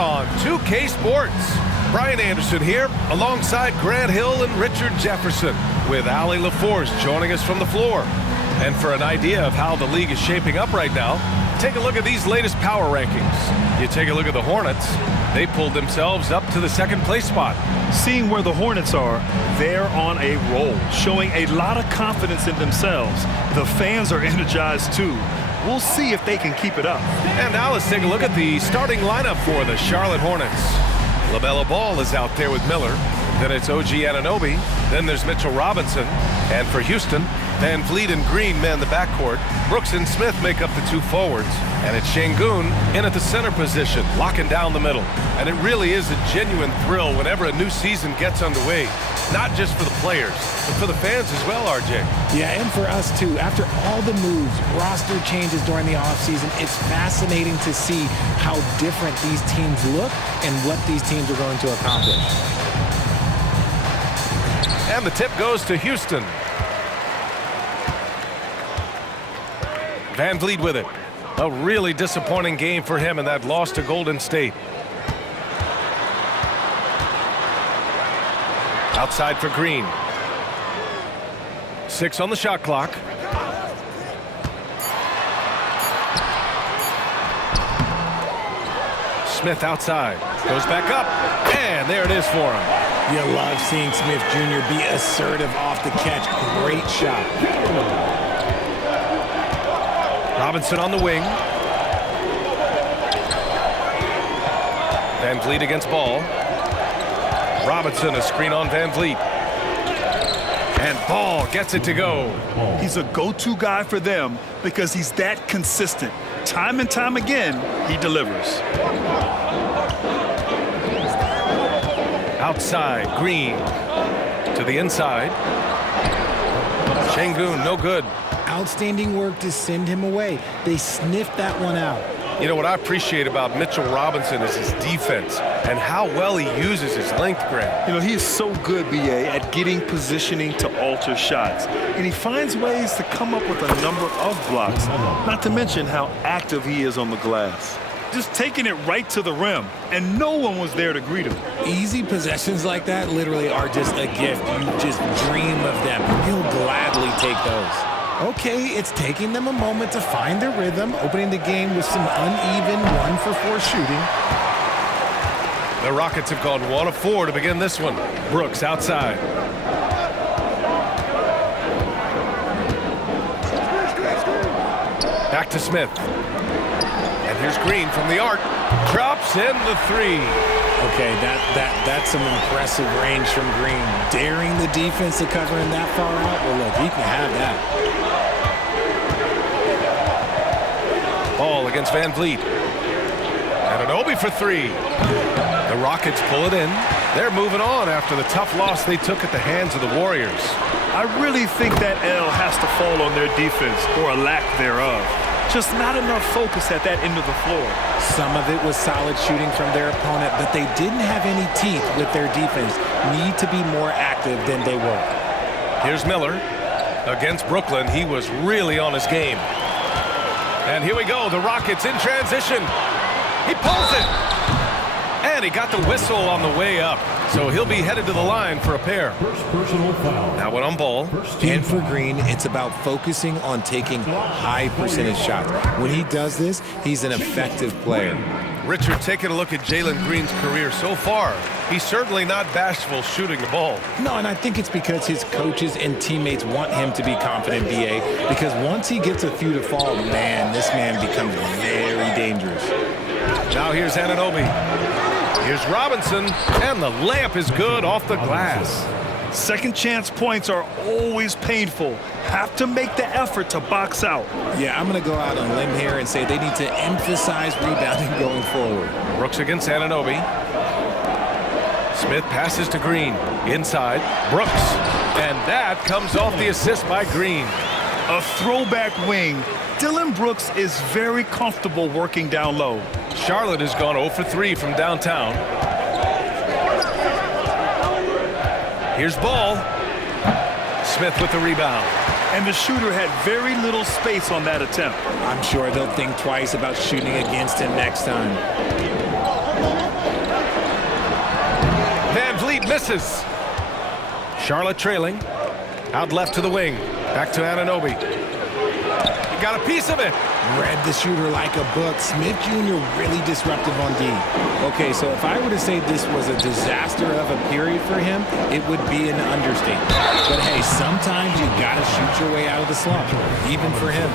on 2K Sports. Brian Anderson here, alongside Grant Hill and Richard Jefferson, with Allie LaForce joining us from the floor. And for an idea of how the league is shaping up right now, take a look at these latest power rankings. You take a look at the Hornets. They pulled themselves up to the second place spot. Seeing where the Hornets are, they're on a roll, showing a lot of confidence in themselves. The fans are energized too. We'll see if they can keep it up. And now let's take a look at the starting lineup for the Charlotte Hornets. LaMelo Ball is out there with Miller. Then it's OG Anunoby. Then there's Mitchell Robinson. And for Houston, Van Vliet and Green man the backcourt. Brooks and Smith make up the two forwards. And it's Şengün in at the center position, locking down the middle. And it really is a genuine thrill whenever a new season gets underway. Not just for the players, but for the fans as well, RJ. Yeah, and for us too. After all the moves, roster changes during the offseason, it's fascinating to see how different these teams look and what these teams are going to accomplish. And the tip goes to Houston. Van Vliet with it. A really disappointing game for him in that loss to Golden State. Outside for Green. 6 on the shot clock. Smith outside. Goes back up. And there it is for him. You love seeing Smith Jr. be assertive off the catch. Great shot. Robinson on the wing. Van Vliet against Ball. Robinson, a screen on Van Vliet. And Ball gets it to go. He's a go-to guy for them because he's that consistent. Time and time again, he delivers. Outside, Green. To the inside. Şengün, no good. Outstanding work to send him away. They sniffed that one out. You know what I appreciate about Mitchell Robinson is his defense and how well he uses his length, Grant. You know, he is so good, BA, at getting positioning to alter shots. And he finds ways to come up with a number of blocks, not to mention how active he is on the glass. Just taking it right to the rim, and no one was there to greet him. Easy possessions like that literally are just a gift. You just dream of them. He'll gladly take those. Okay, it's taking them a moment to find their rhythm, opening the game with some uneven 1-for-4 shooting. The Rockets have gone 1 of 4 to begin this one. Brooks outside. Back to Smith. And here's Green from the arc. Drops in the 3. Okay, that's some impressive range from Green. Daring the defense to cover him that far out. Well, look, he can have that. Ball against Van Vliet. Anunoby for 3. The Rockets pull it in. They're moving on after the tough loss they took at the hands of the Warriors. I really think that L has to fall on their defense, or a lack thereof. Just not enough focus at that end of the floor. Some of it was solid shooting from their opponent, but they didn't have any teeth with their defense. Need to be more active than they were. Here's Miller. Against Brooklyn, he was really on his game. And here we go, the Rockets in transition. He pulls it. And he got the whistle on the way up. So he'll be headed to the line for a pair. First personal foul. Now one on Ball. And for Green, it's about focusing on taking high percentage shots. When he does this, he's an effective player. Richard, taking a look at Jalen Green's career so far, he's certainly not bashful shooting the ball. No, and I think it's because his coaches and teammates want him to be confident, BA, because once he gets a few to fall, man, this man becomes very dangerous. Now here's Anunoby. Here's Robinson, and the layup is good off the glass. Second chance points are always painful. Have to make the effort to box out. Yeah, I'm going to go out on a limb here and say they need to emphasize rebounding going forward. Brooks against Anunoby. Smith passes to Green. Inside, Brooks. And that comes off the assist by Green. A throwback wing. Dillon Brooks is very comfortable working down low. Charlotte has gone 0 for 3 from downtown. Here's Ball. Smith with the rebound. And the shooter had very little space on that attempt. I'm sure they'll think twice about shooting against him next time. misses. Charlotte trailing. Out left to the wing. Back to Anunoby. He got a piece of it. Read the shooter like a book. Smith Jr. really disruptive on D. Okay, so if I were to say this was a disaster of a period for him, it would be an understatement. But hey, sometimes you gotta shoot your way out of the slump, even for him.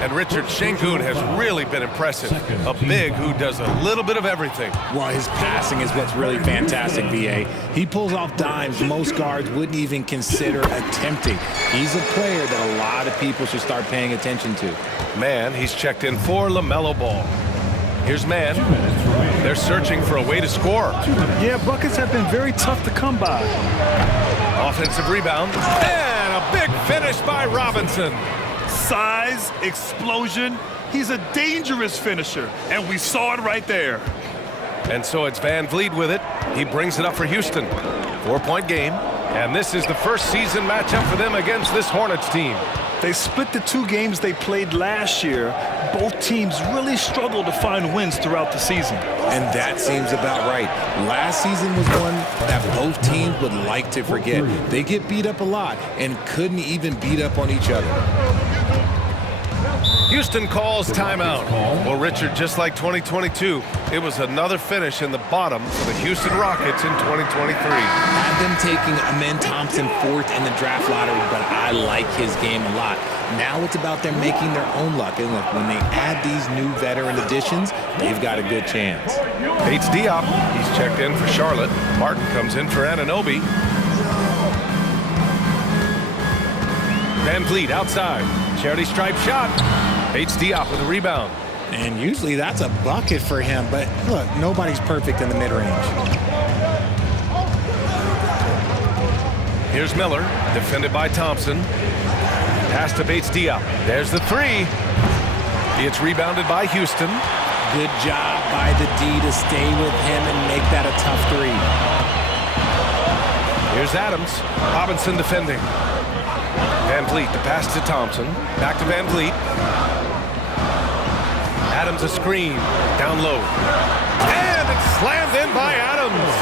And Richard Sengun has really been impressive. A big who does a little bit of everything. Well, his passing is what's really fantastic, VA. He pulls off dimes most guards wouldn't even consider attempting. He's a player that a lot of people should start paying attention to. Man, he's checked in for LaMelo Ball. Here's Man. They're searching for a way to score. Yeah, buckets have been very tough to come by. Offensive rebound. And a big finish by Robinson. Size, explosion. He's a dangerous finisher, and we saw it right there. And so it's Van Vliet with it. He brings it up for Houston. 4-point game. And this is the first season matchup for them against this Hornets team. They split the 2 games they played last year. Both teams really struggled to find wins throughout the season. And that seems about right. Last season was one that both teams would like to forget. They get beat up a lot and couldn't even beat up on each other. Houston calls timeout. Well, Richard, just like 2022, it was another finish in the bottom for the Houston Rockets in 2023. I've been taking Amen Thompson 4th in the draft lottery, but I like his game a lot. Now it's about them making their own luck. And look, when they add these new veteran additions, they've got a good chance. Bates Diop, he's checked in for Charlotte. Martin comes in for Anunoby. Van Vliet outside. Charity stripe shot. Bates Diop with a rebound. And usually that's a bucket for him, but look, nobody's perfect in the mid-range. Here's Miller, defended by Thompson. Pass to Bates Diop. There's the 3. It's rebounded by Houston. Good job by the D to stay with him and make that a tough 3. Here's Adams. Robinson defending. Van Vliet, the pass to Thompson. Back to Van Vliet. Adams a screen. Down low. And it's slammed in by Adams.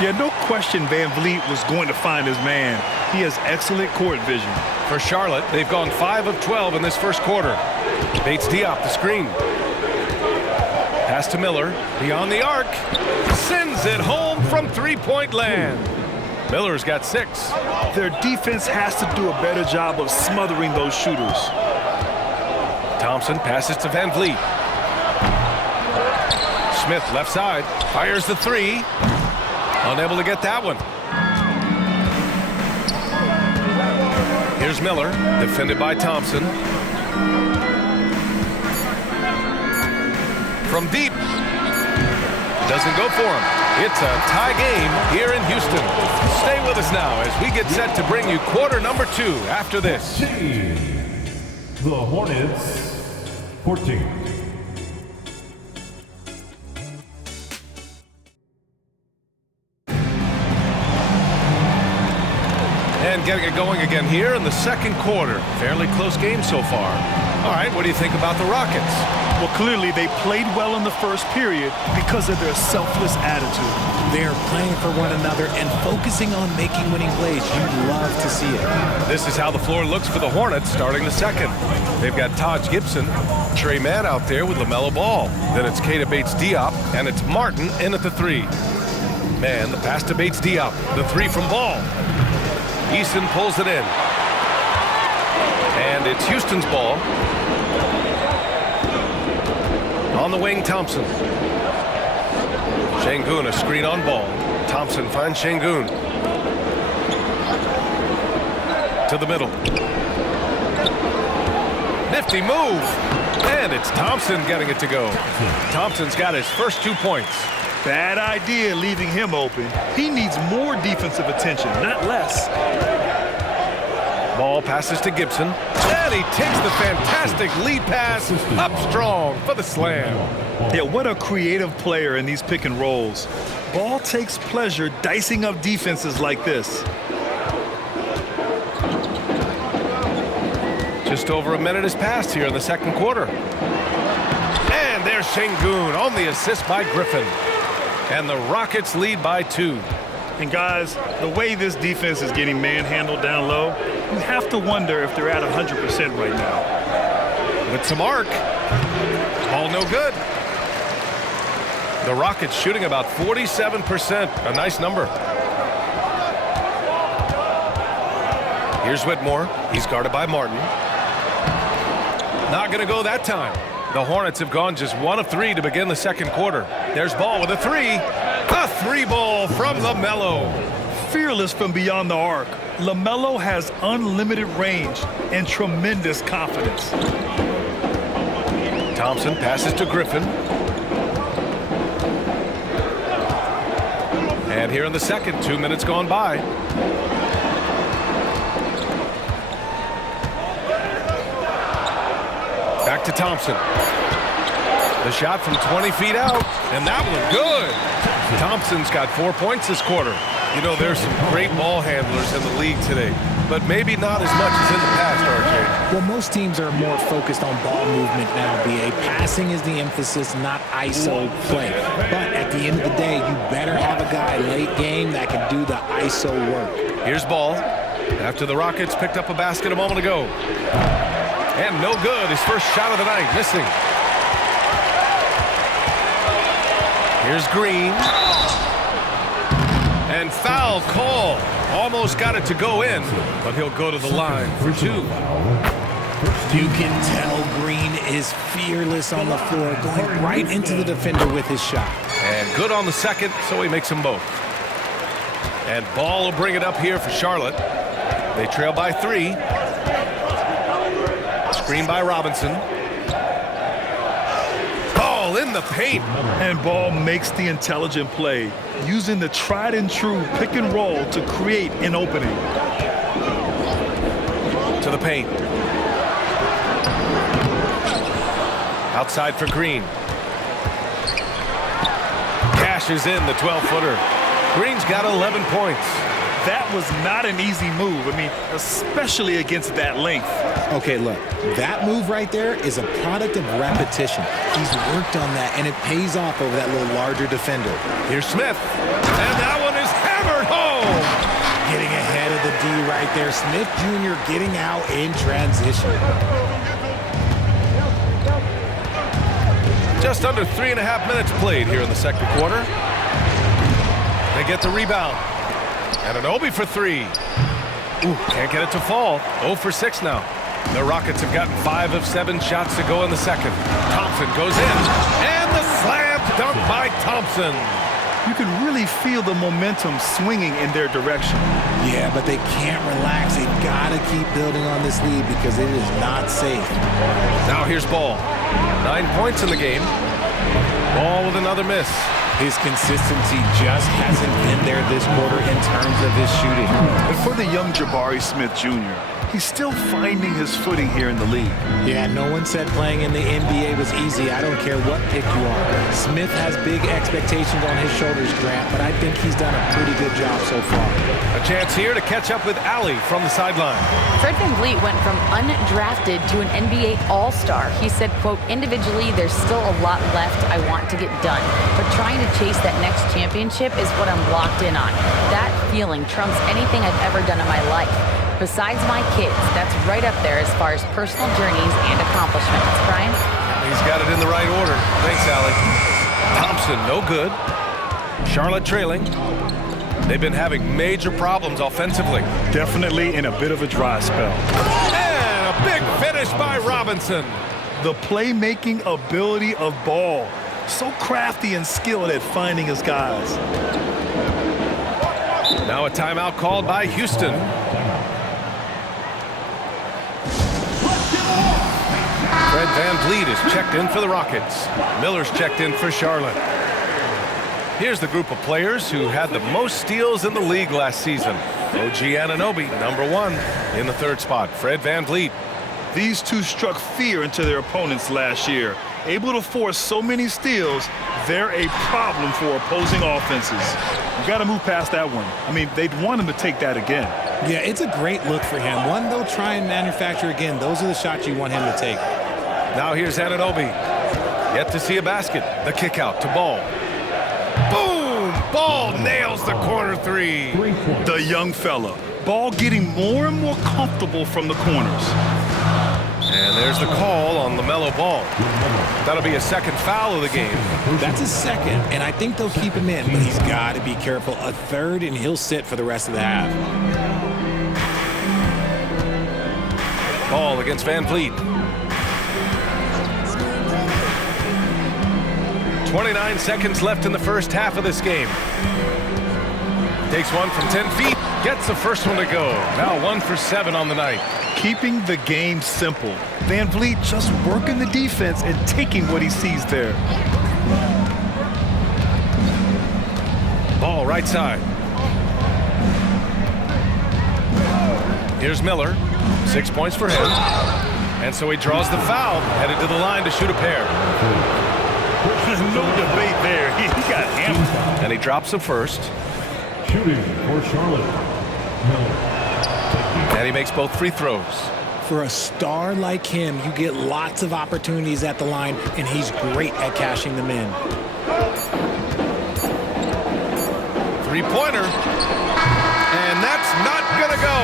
Yeah, no question Van Vliet was going to find his man. He has excellent court vision. For Charlotte, they've gone 5 of 12 in this first quarter. Bates Diop, the screen. Pass to Miller. Beyond the arc. Sends it home from 3-point land. Miller's got 6. Their defense has to do a better job of smothering those shooters. Thompson passes to Van Vliet. Smith left side. Fires the 3. Unable to get that one. Here's Miller, defended by Thompson. From deep. Doesn't go for him. It's a tie game here in Houston. Stay with us now as we get set to bring you quarter number 2 after this. The Hornets 14. And getting it going again here in the second quarter. Fairly close game so far. All right, what do you think about the Rockets? Well, clearly they played well in the first period because of their selfless attitude. They're playing for one another and focusing on making winning plays. You'd love to see it. This is how the floor looks for the Hornets starting the second. They've got Taj Gibson, Trey Mann out there with LaMelo Ball. Then it's Keita Bates Diop, and it's Martin in at the 3. Man, the pass to Bates Diop. The 3 from Ball. Easton pulls it in. And it's Houston's ball. On the wing, Thompson. Sengun, a screen on Ball. Thompson finds Sengun. To the middle. Nifty move. And it's Thompson getting it to go. Thompson's got his first 2 points. Bad idea leaving him open. He needs more defensive attention, not less. Ball passes to Gibson. And he takes the fantastic lead pass up strong for the slam. Yeah, what a creative player in these pick and rolls. Ball takes pleasure dicing up defenses like this. Just over a minute has passed here in the second quarter. And there's Sengun on the assist by Griffin. And the Rockets lead by 2. And guys, the way this defense is getting manhandled down low, you have to wonder if they're at 100% right now. With some arc. Ball no good. The Rockets shooting about 47%. A nice number. Here's Whitmore. He's guarded by Martin. Not going to go that time. The Hornets have gone just 1 of 3 to begin the second quarter. There's Ball with a three. A three-ball from LaMelo. Fearless from beyond the arc, LaMelo has unlimited range and tremendous confidence. Thompson passes to Griffin. And here in the second, 2 minutes gone by. Back to Thompson. The shot from 20 feet out, and that one good. Thompson's got 4 points this quarter. You know, there's some great ball handlers in the league today, but maybe not as much as in the past, RJ. Well, most teams are more focused on ball movement now, BA. Passing is the emphasis, not ISO play. But at the end of the day, you better have a guy late game that can do the ISO work. Here's Ball. After the Rockets picked up a basket a moment ago. And no good. His first shot of the night, missing. Here's Green. And foul call. Almost got it to go in, but he'll go to the line for 2. You can tell Green is fearless on the floor, going right into the defender with his shot. And good on the second, so he makes them both. And Ball will bring it up here for Charlotte. They trail by 3. Screen by Robinson. Ball in the paint. And Ball makes the intelligent play, using the tried and true pick and roll to create an opening. To the paint. Outside for Green. Cashes in the 12-footer. Green's got 11 points. That was not an easy move. I mean, especially against that length. Okay, look, that move right there is a product of repetition. He's worked on that, and it pays off over that little larger defender. Here's Smith. And that one is hammered home. Getting ahead of the D right there. Smith Jr. getting out in transition. Just under 3.5 minutes played here in the second quarter. They get the rebound. And an Obi for 3. Ooh, can't get it to fall. 0 for 6 now. The Rockets have gotten 5 of 7 shots to go in the second. Thompson goes in. And the slam dunk by Thompson. You can really feel the momentum swinging in their direction. Yeah, but they can't relax. They've got to keep building on this lead because it is not safe. Now here's Ball. 9 points in the game. Ball with another miss. His consistency just hasn't been there this quarter in terms of his shooting. And for the young Jabari Smith Jr., he's still finding his footing here in the league. Yeah, no one said playing in the NBA was easy. I don't care what pick you are. Smith has big expectations on his shoulders, Grant, but I think he's done a pretty good job so far. A chance here to catch up with Allie from the sideline. Fred VanVleet went from undrafted to an NBA All-Star. He said, quote, individually, there's still a lot left I want to get done, but trying to chase that next championship is what I'm locked in on. That feeling trumps anything I've ever done in my life. Besides my kids, that's right up there as far as personal journeys and accomplishments. Brian? He's got it in the right order. Thanks, Allie. Thompson, no good. Charlotte trailing. They've been having major problems offensively. Definitely in a bit of a dry spell. And a big finish by Robinson. The playmaking ability of Ball. So crafty and skilled at finding his guys. Now a timeout called by Houston. Fred VanVleet is checked in for the Rockets. Miller's checked in for Charlotte. Here's the group of players who had the most steals in the league last season. OG Anunoby, #1 in the 3rd spot. Fred VanVleet. These two struck fear into their opponents last year. Able to force so many steals, they're a problem for opposing offenses. You got to move past that one. I mean, they'd want him to take that again. Yeah, it's a great look for him. One they'll try and manufacture again. Those are the shots you want him to take. Now here's Anunoby. Yet to see a basket. The kick out to Ball. Boom! Ball nails the corner corner three. The young fella. Ball getting more and more comfortable from the corners. And there's the call on LaMelo Ball. That'll be a second foul of the game. That's his second, and I think they'll keep him in, but he's got to be careful. A third, and he'll sit for the rest of the half. Ball against Van Vliet. 29 seconds left in the first half of this game. Takes one from 10 feet. Gets the first one to go. Now 1 for 7 on the night. Keeping the game simple. Van Vliet just working the defense and taking what he sees there. Ball right side. Here's Miller. 6 points for him. And so he draws the foul, headed to the line to shoot a pair. No debate there. He got hammered. And he drops the first. Shooting for Charlotte, Miller. And he makes both free throws. For a star like him, you get lots of opportunities at the line, and he's great at cashing them in. Three-pointer. And that's not going to go.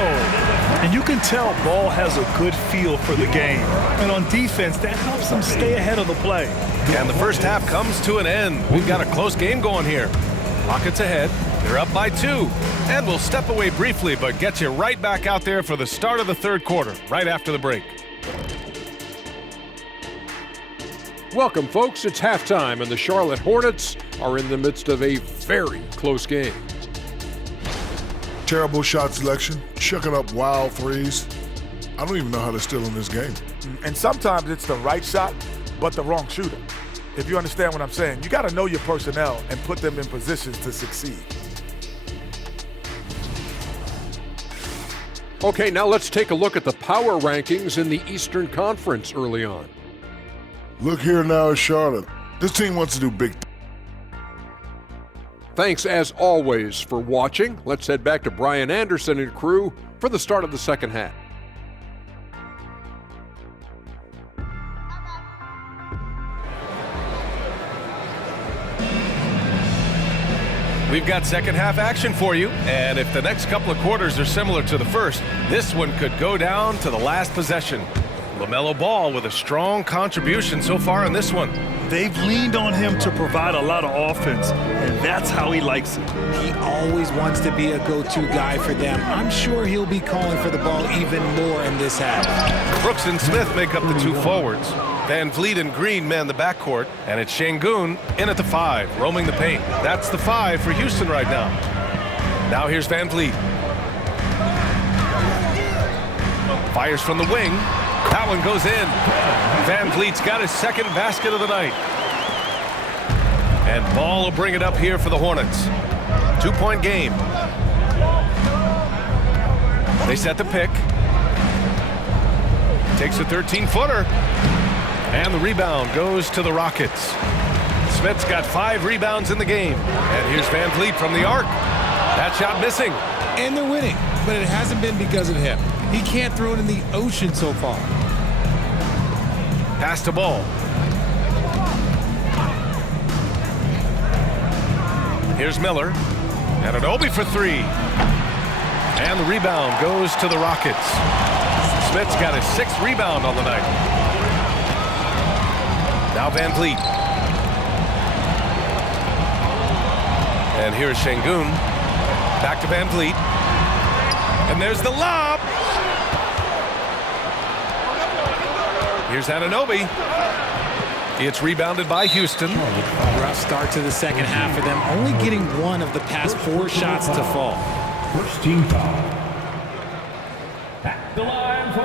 And you can tell Ball has a good feel for the game. And on defense, that helps him stay ahead of the play. And the first half comes to an end. We've got a close game going here. Rockets ahead. They're up by 2. And we'll step away briefly, but get you right back out there for the start of the third quarter, right after the break. Welcome, folks. It's halftime, and the Charlotte Hornets are in the midst of a very close game. Terrible shot selection, chucking up wild threes. I don't even know how they're still in this game. And sometimes it's the right shot, but the wrong shooter. If you understand what I'm saying, you got to know your personnel and put them in positions to succeed. Okay, now let's take a look at the power rankings in the Eastern Conference early on. Look here now at Charlotte. This team wants to do big things. Thanks, as always, for watching. Let's head back to Brian Anderson and crew for the start of the second half. We've got second half action for you, and if the next couple of quarters are similar to the first, this one could go down to the last possession. LaMelo Ball with a strong contribution so far in this one. They've leaned on him to provide a lot of offense, and that's how he likes it. He always wants to be a go-to guy for them. I'm sure he'll be calling for the ball even more in this half. Brooks and Smith make up the 2 forwards. Van Vliet and Green man the backcourt, and it's Şengün in at the 5, roaming the paint. That's the 5 for Houston right now. Now here's Van Vliet. Fires from the wing. That one goes in. Van Vliet's got his second basket of the night. And Ball will bring it up here for the Hornets. 2-point game. They set the pick. Takes a 13-footer. And the rebound goes to the Rockets. Smith's got 5 rebounds in the game. And here's Van Vliet from the arc. That shot missing. And they're winning, but it hasn't been because of him. He can't throw it in the ocean so far. Pass to Ball. Here's Miller. Anunoby for 3. And the rebound goes to the Rockets. Smith's got his 6th rebound on the night. Now Van Vliet. And here's Şengün. Back to Van Vliet. And there's the lob. Here's Anunoby. It's rebounded by Houston. Rough start to the second half for them, only getting 1 of the past 4 shots to fall. First team foul. At the line for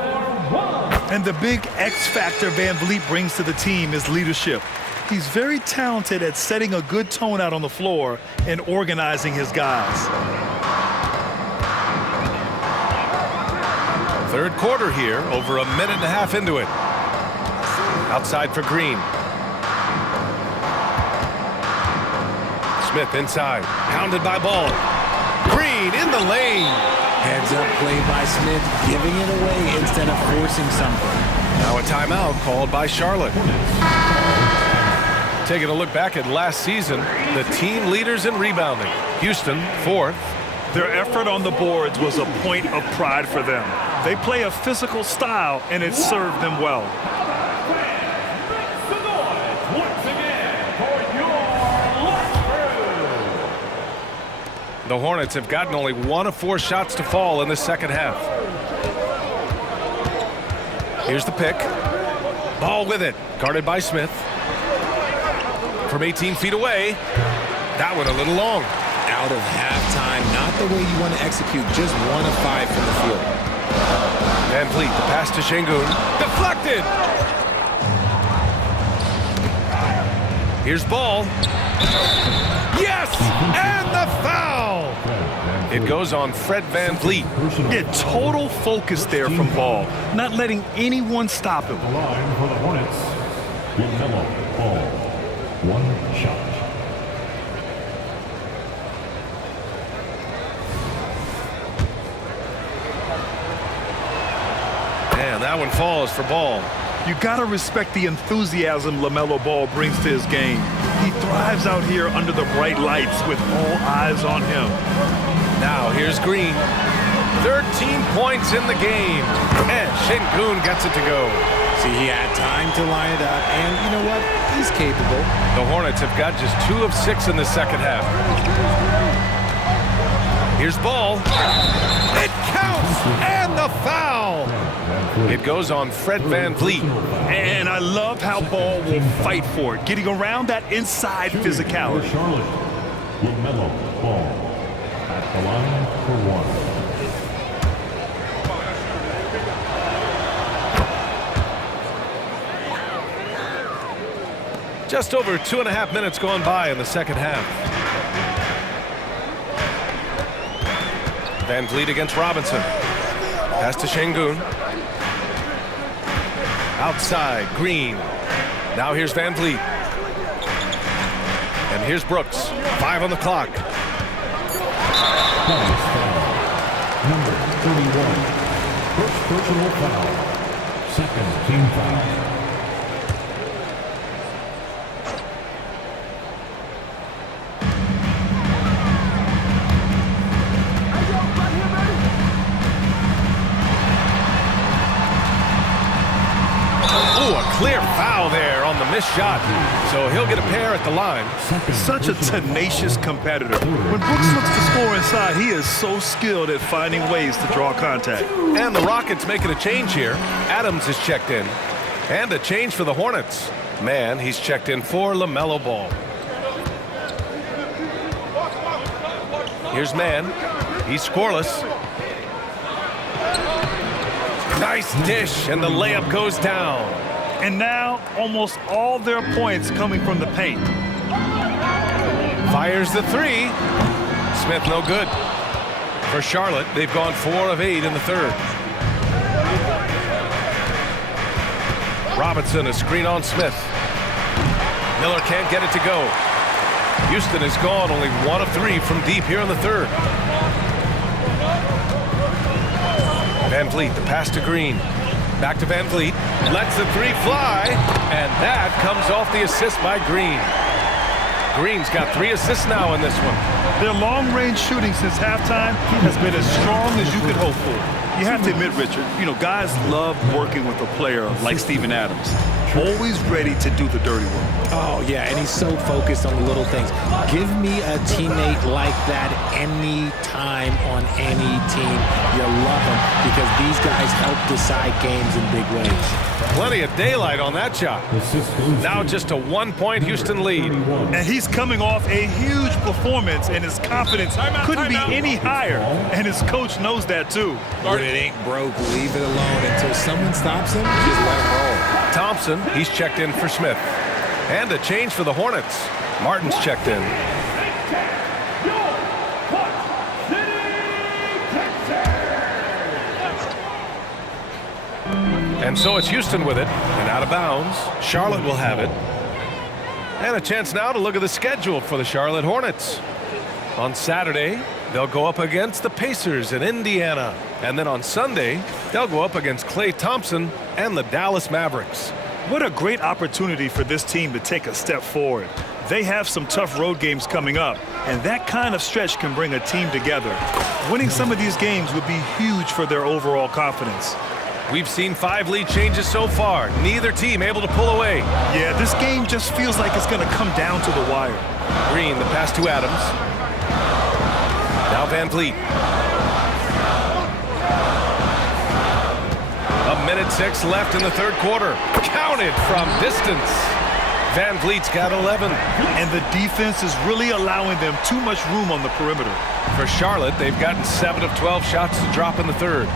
1. And the big X factor Van Vliet brings to the team is leadership. He's very talented at setting a good tone out on the floor and organizing his guys. Third quarter here, over a minute and a half into it. Outside for Green. Smith inside, pounded by Ball. Green in the lane. Heads up play by Smith, giving it away instead of forcing something. Now a timeout called by Charlotte. Taking a look back at last season, the team leaders in rebounding. Houston, 4th. Their effort on the boards was a point of pride for them. They play a physical style, and it served them well. The Hornets have gotten only 1 of 4 shots to fall in the second half. Here's the pick. Ball with it. Guarded by Smith. From 18 feet away. That one a little long. Out of halftime, not the way you want to execute, just 1 of 5 from the field. Van Vliet, the pass to Şengün. Deflected! Here's Ball. Yes! And the foul! It goes on Fred Van Vliet. Yeah, total focus there from Ball, not letting anyone stop him. The line for the Hornets, LaMelo Ball. 1 shot. And that one falls for Ball. You gotta respect the enthusiasm LaMelo Ball brings to his game. He thrives out here under the bright lights with all eyes on him. Now here's Green. 13 points in the game. And Şengün gets it to go. See, he had time to line it up, and you know what? He's capable. The Hornets have got just 2 of 6 in the second half. Here's Ball. It counts! And the foul! It goes on Fred Van Vliet. And I love how Ball will fight for it, getting around that inside physicality. For Charlotte, LaMelo Ball. At the line for 1. Just over 2.5 minutes gone by in the second half. Van Vliet against Robinson. Pass to Şengün. Outside, Green. Now here's Van Vliet. And here's Brooks. 5 on the clock. Number 31. First personal foul. Second team foul. Clear foul there on the missed shot. So he'll get a pair at the line. Such a tenacious competitor. When Brooks looks to score inside, he is so skilled at finding ways to draw contact. And the Rockets making a change here. Adams is checked in. And a change for the Hornets. Man, he's checked in for LaMelo Ball. Here's Man. He's scoreless. Nice dish, and the layup goes down. And now, almost all their points coming from the paint. Fires the 3. Smith no good. For Charlotte, they've gone 4 of 8 in the third. Robinson, a screen on Smith. Miller can't get it to go. Houston has gone only 1 of 3 from deep here in the third. Van Vliet, the pass to Green. Back to Van Vliet. Lets the 3 fly. And that comes off the assist by Green. Green's got 3 assists now in this one. Their long-range shooting since halftime has been as strong as you could hope for. You have to admit, Richard, guys love working with a player like Steven Adams. Always ready to do the dirty work. Oh, yeah, and he's so focused on the little things. Give me a teammate like that any time on any team. You love him because these guys help decide games in big ways. Plenty of daylight on that shot. Now just a 1-point Houston lead. And he's coming off a huge performance, and his confidence couldn't be any higher. And his coach knows that, too. When it ain't broke, leave it alone until someone stops him. Just let him roll. Thompson, he's checked in for Smith. And a change for the Hornets. Martin's checked in. And so it's Houston with it, and out of bounds. Charlotte will have it. And a chance now to look at the schedule for the Charlotte Hornets. On Saturday, they'll go up against the Pacers in Indiana. And then on Sunday, they'll go up against Klay Thompson and the Dallas Mavericks. What a great opportunity for this team to take a step forward. They have some tough road games coming up, and that kind of stretch can bring a team together. Winning some of these games would be huge for their overall confidence. We've seen 5 lead changes so far. Neither team able to pull away. Yeah, this game just feels like it's going to come down to the wire. Green, the pass to Adams. Now Van Vliet. 1:06 left in the third quarter. Counted from distance. Van Vliet's got 11. And the defense is really allowing them too much room on the perimeter. For Charlotte, they've gotten 7 of 12 shots to drop in the third.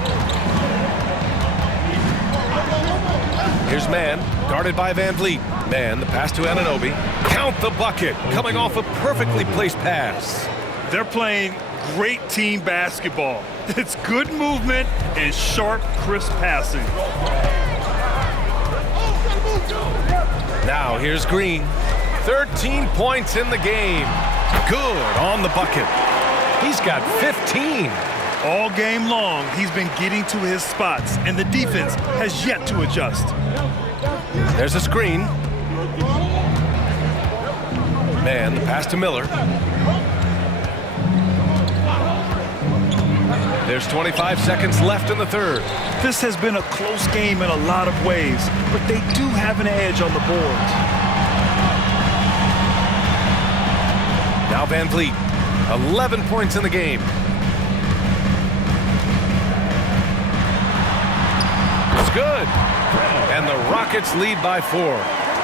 Here's Mann, guarded by Van Vliet. Mann, the pass to Anunoby. Count the bucket, coming off a perfectly placed pass. They're playing great team basketball. It's good movement and sharp, crisp passing. Now here's Green. 13 points in the game. Good on the bucket. He's got 15. All game long, he's been getting to his spots, and the defense has yet to adjust. There's a screen. Mann, the pass to Miller. There's 25 seconds left in the third. This has been a close game in a lot of ways, but they do have an edge on the boards. Now Van Vliet, 11 points in the game. It's good. And the Rockets lead by 4.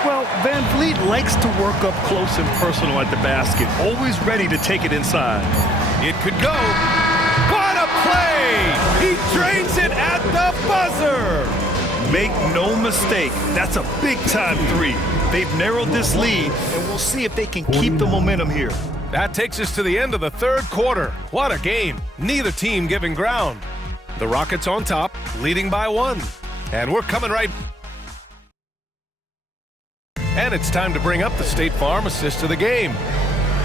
Well, Van Vliet likes to work up close and personal at the basket, always ready to take it inside. It could go. What a play! He drains it at the buzzer! Make no mistake, that's a big-time 3. They've narrowed this lead, and we'll see if they can keep the momentum here. That takes us to the end of the third quarter. What a game. Neither team giving ground. The Rockets on top, leading by 1. And we're coming right. And it's time to bring up the State Farm assist of the game.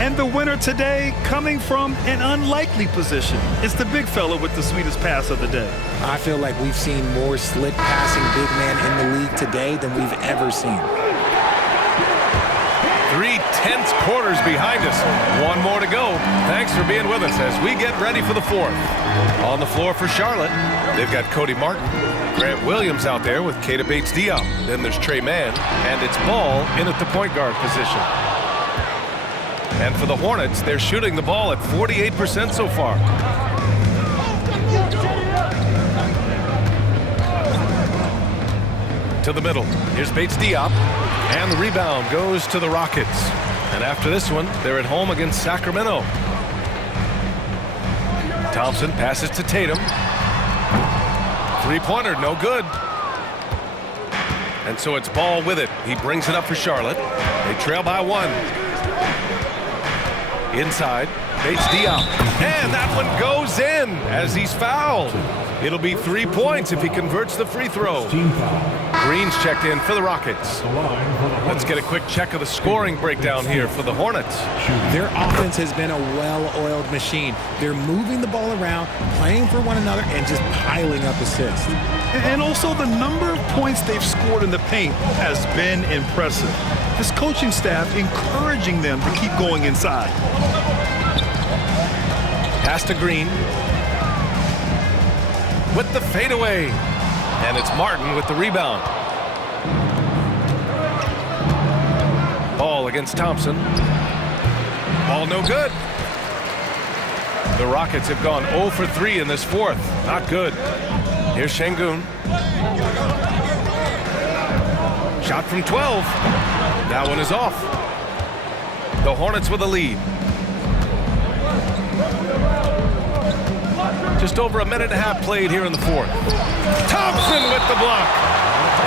And the winner today coming from an unlikely position. It's the big fella with the sweetest pass of the day. I feel like we've seen more slick passing big man in the league today than we've ever seen. 3 tense quarters behind us. 1 more to go. Thanks for being with us as we get ready for the 4th. On the floor for Charlotte, they've got Cody Martin. Grant Williams out there with Keita Bates-Diop. Then there's Trey Mann, and it's Ball in at the point guard position. And for the Hornets, they're shooting the ball at 48% so far. To the middle. Here's Bates-Diop. And the rebound goes to the Rockets. And after this one, they're at home against Sacramento. Thompson passes to Tatum. 3-pointer, no good. And so it's Ball with it. He brings it up for Charlotte. They trail by 1. Inside, Bates-Diop. And that one goes in as he's fouled. It'll be 3 points if he converts the free throw. Green's checked in for the Rockets. Let's get a quick check of the scoring breakdown here for the Hornets. Their offense has been a well-oiled machine. They're moving the ball around, playing for one another, and just piling up assists. And also the number of points they've scored in the paint has been impressive. This coaching staff encouraging them to keep going inside. Pass to Green. With the fadeaway. And it's Martin with the rebound. Ball against Thompson. Ball no good. The Rockets have gone 0 for 3 in this 4th. Not good. Here's Şengün. Shot from 12. That one is off. The Hornets with a lead. Just over a minute and a half played here in the 4th. Thompson with the block.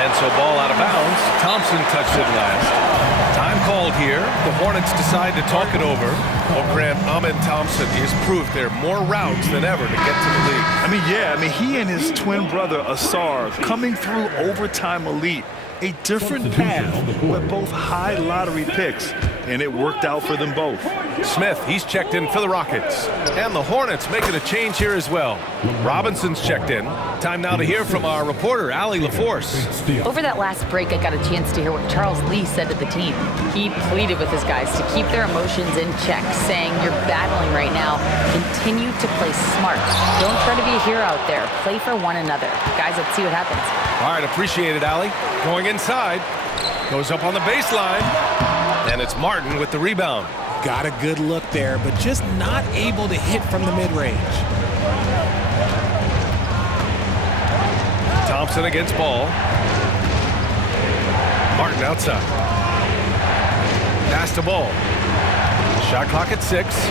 And so ball out of bounds. Thompson touched it last. Time called here. The Hornets decide to talk it over. Well, Grant, Ahmed Thompson has proved there are more routes than ever to get to the league. He and his twin brother, Asar, coming through overtime elite. A different path, but both high lottery picks. and it worked out for them both. Smith, he's checked in for the Rockets. And the Hornets making a change here as well. Robinson's checked in. Time now to hear from our reporter, Allie LaForce. Over that last break, I got a chance to hear what Charles Lee said to the team. He pleaded with his guys to keep their emotions in check, saying, "You're battling right now. Continue to play smart. Don't try to be a hero out there. Play for one another." Guys, let's see what happens. All right, appreciate it, Allie. Going inside. Goes up on the baseline. And it's Martin with the rebound. Got a good look there, but just not able to hit from the mid-range. Thompson against Ball. Martin outside. Pass to Ball. Shot clock at 6.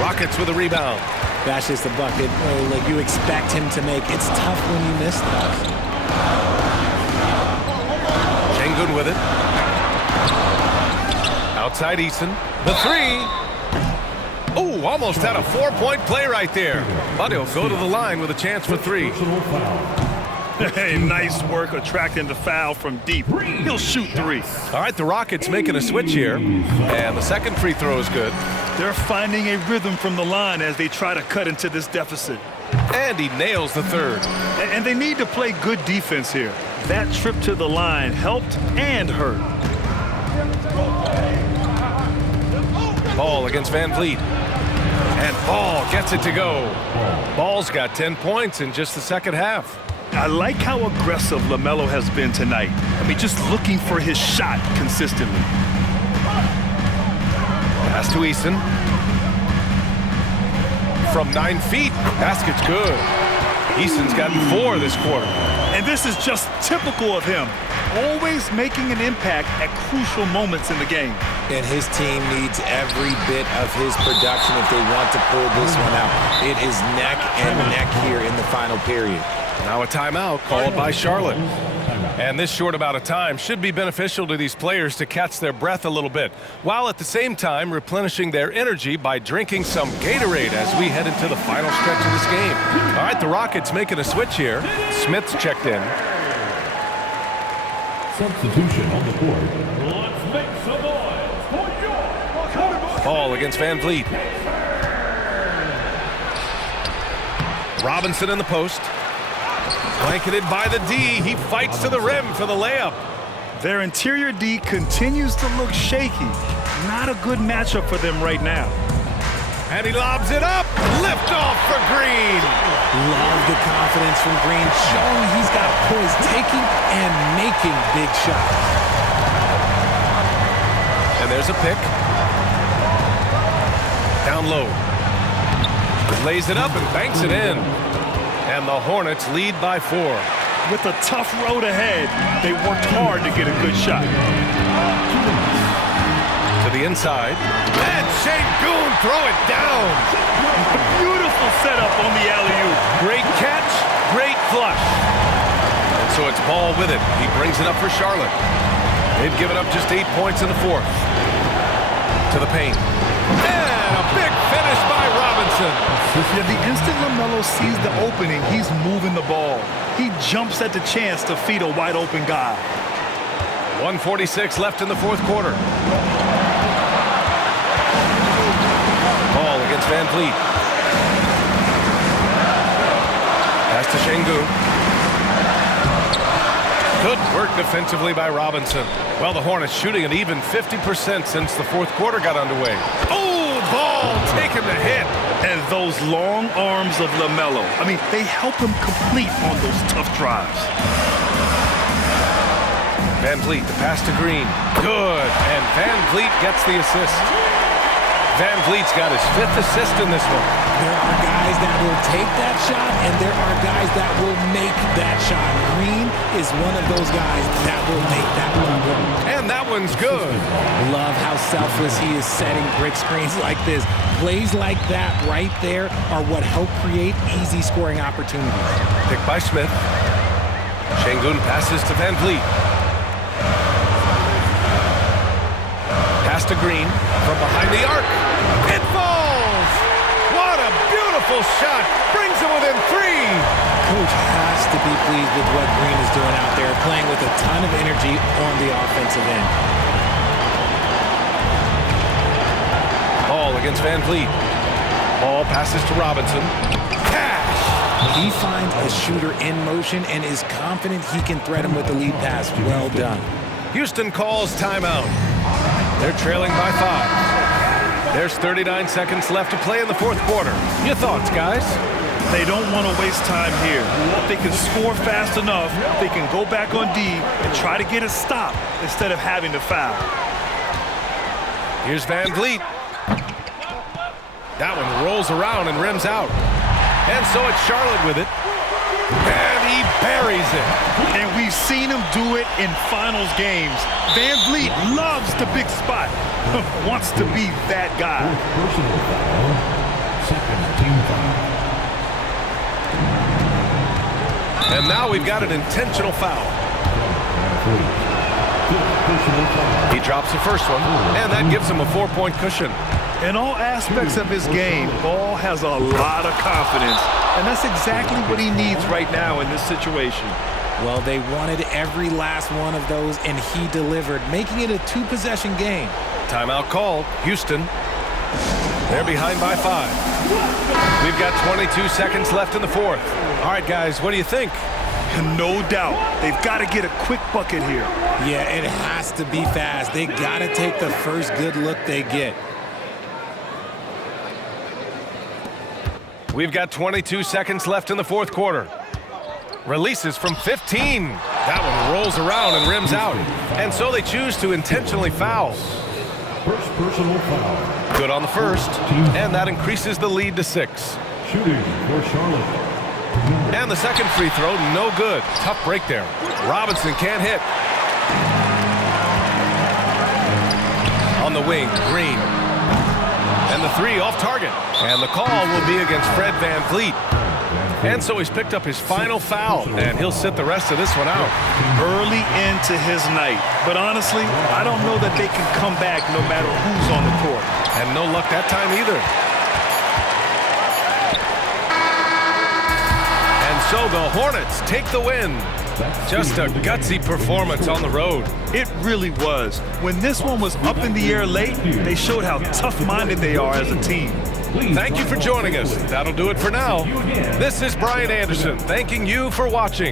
Rockets with a rebound. That's just the bucket like you expect him to make. It's tough when you miss those. Good with it. Outside Eason. The 3. Oh, almost had a 4-point play right there. But he'll go to the line with a chance for 3. Hey, nice work attracting the foul from deep. He'll shoot 3. All right, the Rockets making a switch here. And the second free throw is good. They're finding a rhythm from the line as they try to cut into this deficit. And he nails the 3rd. And they need to play good defense here. That trip to the line helped and hurt. Ball against Van Vliet. And Ball gets it to go. Ball's got 10 points in just the second half. I like how aggressive LaMelo has been tonight. I mean, just looking for his shot consistently. Pass to Eason. From 9 feet. Basket's good. Eason's gotten 4 this quarter. And this is just typical of him. Always making an impact at crucial moments in the game. And his team needs every bit of his production if they want to pull this one out. It is neck and neck here in the final period. Now a timeout called by Charlotte. And this short amount of time should be beneficial to these players to catch their breath a little bit, while at the same time replenishing their energy by drinking some Gatorade as we head into the final stretch of this game. All right, the Rockets making a switch here. Smith's checked in. Substitution on the court. Let's make some noise for your Ball against Van Vliet. Robinson in the post. Blanketed by the D. He fights to the rim for the layup. Their interior D continues to look shaky. Not a good matchup for them right now. And he lobs it up. Lift off for Green. Love the confidence from Green, showing he's got poise, taking and making big shots. And there's a pick. Down low. Lays it up and banks it in. And the Hornets lead by 4. With a tough road ahead, they worked hard to get a good shot. To the inside. And Şengün throw it down. A beautiful setup on the alley-oop. Great catch, great flush. And so it's Ball with it. He brings it up for Charlotte. They've given up just 8 points in the 4th. To the paint. And a big finish by Robinson. Yeah, the instant LaMelo sees the opening, he's moving the ball. He jumps at the chance to feed a wide-open guy. 1:46 left in the 4th quarter. Ball against Van Vliet. Pass to Şengün. Good work defensively by Robinson. Well, the Hornets shooting an even 50% since the 4th quarter got underway. Oh, Ball taking the hit. And those long arms of LaMelo, I mean, they help him complete on those tough drives. Van Vliet, the pass to Green. Good. And Van Vliet gets the assist. Van Vliet's got his 5th assist in this one. There are guys that will take that shot, and there are guys that will make that shot. Green is one of those guys that will make that one work. And that one's good. Love how selfless he is setting brick screens like this. Plays like that right there are what help create easy scoring opportunities. Picked by Smith. Şengün passes to Van Vliet. Pass to Green from behind the arc. It falls! What a beautiful shot! Brings it within 3. coach has to be pleased with what Green is doing out there, playing with a ton of energy on the offensive end. Ball against Van Vliet. Ball passes to Robinson. Cash! He finds a shooter in motion and is confident he can threat him with the lead pass. Well done. Houston calls timeout. They're trailing by 5. There's 39 seconds left to play in the fourth quarter. Your thoughts, guys? They don't want to waste time here. If they can score fast enough, they can go back on D and try to get a stop instead of having to foul. Here's Van Vliet. That one rolls around and rims out. And so it's Charlotte with it. And he buries it. And we've seen him do it in finals games. Van Vliet loves the big spot. Wants to be that guy. Personal foul. Second team foul. And now we've got an intentional foul. He drops the first one, and that gives him a 4-point cushion. In all aspects of his game, Ball has a lot of confidence, and that's exactly what he needs right now in this situation. Well, they wanted every last one of those, and he delivered, making it a 2-possession game. Timeout called. Houston. They're behind by 5. We've got 22 seconds left in the fourth. All right, guys, what do you think? No doubt. They've got to get a quick bucket here. Yeah, it has to be fast. They got to take the first good look they get. We've got 22 seconds left in the fourth quarter. Releases from 15. That one rolls around and rims out. And so they choose to intentionally foul. First personal foul. Good on the first. And that increases the lead to 6. Shooting for Charlotte. And the second free throw, no good. Tough break there. Robinson can't hit. On the wing, Green. And the 3 off target. And the call will be against Fred Van Vliet. And so he's picked up his final foul, and he'll sit the rest of this one out. Early into his night. But honestly, I don't know that they can come back no matter who's on the court. And no luck that time either. And so the Hornets take the win. Just a gutsy performance on the road. It really was. When this one was up in the air late, they showed how tough-minded they are as a team. Thank you for joining us. That'll do it for now. This is Brian Anderson thanking you for watching.